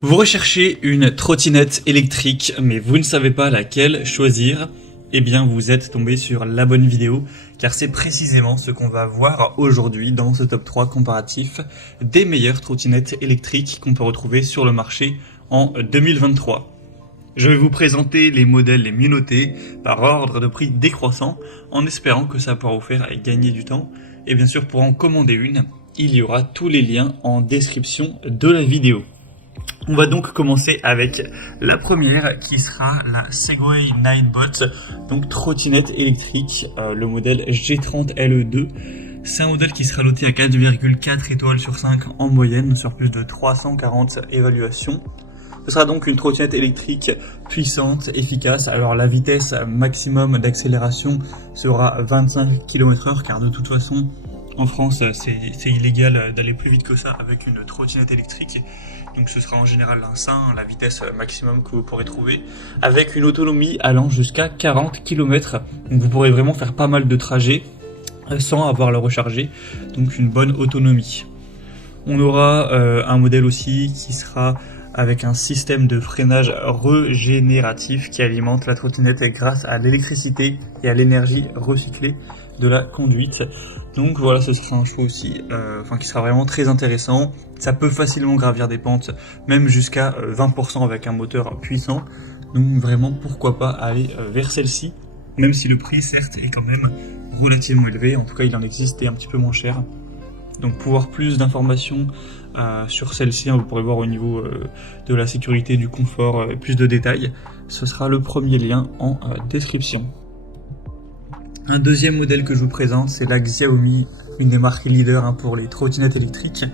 Vous recherchez une trottinette électrique, mais vous ne savez pas laquelle choisir? Eh bien, vous êtes tombé sur la bonne vidéo, car c'est précisément ce qu'on va voir aujourd'hui dans ce top 3 comparatif des meilleures trottinettes électriques qu'on peut retrouver sur le marché en 2023. Je vais vous présenter les modèles les mieux notés par ordre de prix décroissant, en espérant que ça pourra vous faire gagner du temps. Et bien sûr, pour en commander une, il y aura tous les liens en description de la vidéo. On va donc commencer avec la première qui sera la Segway Ninebot, donc trottinette électrique, le modèle G30 LE2. C'est un modèle qui sera noté à 4,4 étoiles sur 5 en moyenne sur plus de 340 évaluations. Ce sera donc une trottinette électrique puissante, efficace. Alors la vitesse maximum d'accélération sera 25 km/h car de toute façon en France c'est illégal d'aller plus vite que ça avec une trottinette électrique. Donc ce sera en général la vitesse maximum que vous pourrez trouver, avec une autonomie allant jusqu'à 40 km. Donc vous pourrez vraiment faire pas mal de trajets sans avoir à le recharger, donc une bonne autonomie. On aura un modèle aussi qui sera avec un système de freinage régénératif qui alimente la trottinette grâce à l'électricité et à l'énergie recyclée de la conduite. Donc voilà, ce sera un choix aussi qui sera vraiment très intéressant. Ça peut facilement gravir des pentes, même jusqu'à 20% avec un moteur puissant. Donc vraiment, pourquoi pas aller vers celle-ci, même si le prix certes est quand même relativement élevé. En tout cas, il en existe et un petit peu moins cher. Donc pour voir plus d'informations sur celle-ci, vous pourrez voir au niveau de la sécurité, du confort, plus de détails. Ce sera le premier lien en description. Un deuxième modèle que je vous présente, c'est la Xiaomi, une des marques leaders pour les trottinettes électriques.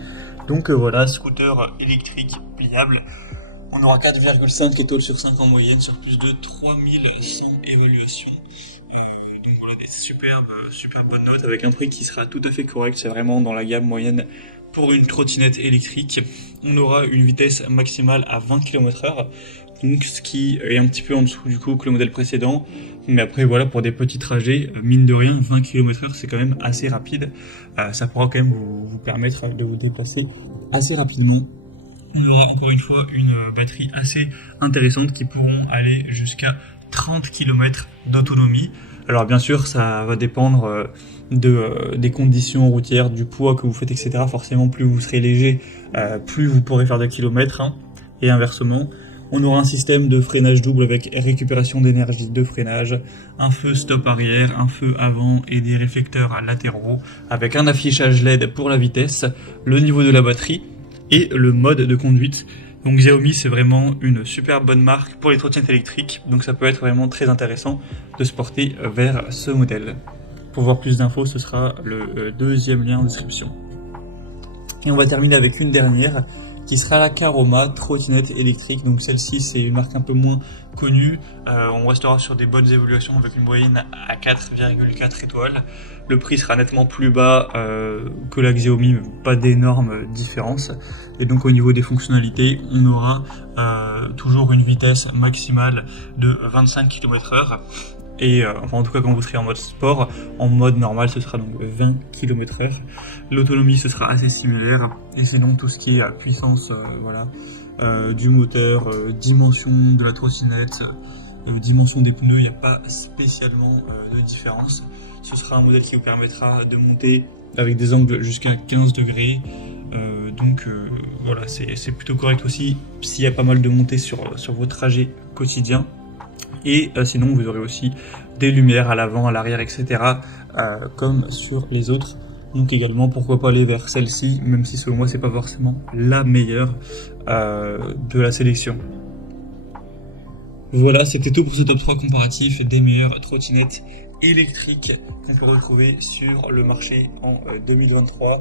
Donc voilà, scooter électrique pliable. On aura 4,5 étoiles sur 5 en moyenne sur plus de 3100 évaluations. Donc voilà, des super bonnes notes avec un prix qui sera tout à fait correct. C'est vraiment dans la gamme moyenne pour une trottinette électrique. On aura une vitesse maximale à 20 km/h. Donc ce qui est un petit peu en dessous du coup que le modèle précédent, mais après voilà, pour des petits trajets, mine de rien, 20 km/h c'est quand même assez rapide, ça pourra quand même vous permettre de vous déplacer assez rapidement. On aura encore une fois une batterie assez intéressante qui pourront aller jusqu'à 30 km d'autonomie. Alors bien sûr ça va dépendre des conditions routières, du poids que vous faites, etc. Forcément plus vous serez léger, plus vous pourrez faire de kilomètres, et inversement. On aura un système de freinage double avec récupération d'énergie de freinage, un feu stop arrière, un feu avant et des réflecteurs latéraux, avec un affichage LED pour la vitesse, le niveau de la batterie et le mode de conduite. Donc Xiaomi, c'est vraiment une super bonne marque pour les trottinettes électriques, donc ça peut être vraiment très intéressant de se porter vers ce modèle. Pour voir plus d'infos, ce sera le deuxième lien en description. Et on va terminer avec une dernière, qui sera la Caroma trottinette électrique. Donc celle-ci c'est une marque un peu moins connue, on restera sur des bonnes évaluations avec une moyenne à 4,4 étoiles. Le prix sera nettement plus bas que la Xiaomi, mais pas d'énormes différences. Et donc au niveau des fonctionnalités, on aura toujours une vitesse maximale de 25 km/h. Et en tout cas quand vous serez en mode sport, en mode normal ce sera donc 20 km/h. L'autonomie ce sera assez similaire, et sinon tout ce qui est puissance du moteur, dimension de la trottinette, dimension des pneus, il n'y a pas spécialement de différence. Ce sera un modèle qui vous permettra de monter avec des angles jusqu'à 15 degrés. Voilà, c'est plutôt correct aussi s'il y a pas mal de montées sur vos trajets quotidiens. Et sinon vous aurez aussi des lumières à l'avant, à l'arrière, etc. Comme sur les autres. Donc également pourquoi pas aller vers celle-ci, même si selon moi c'est pas forcément la meilleure de la sélection. Voilà, c'était tout pour ce top 3 comparatif des meilleures trottinettes électriques qu'on peut retrouver sur le marché en 2023.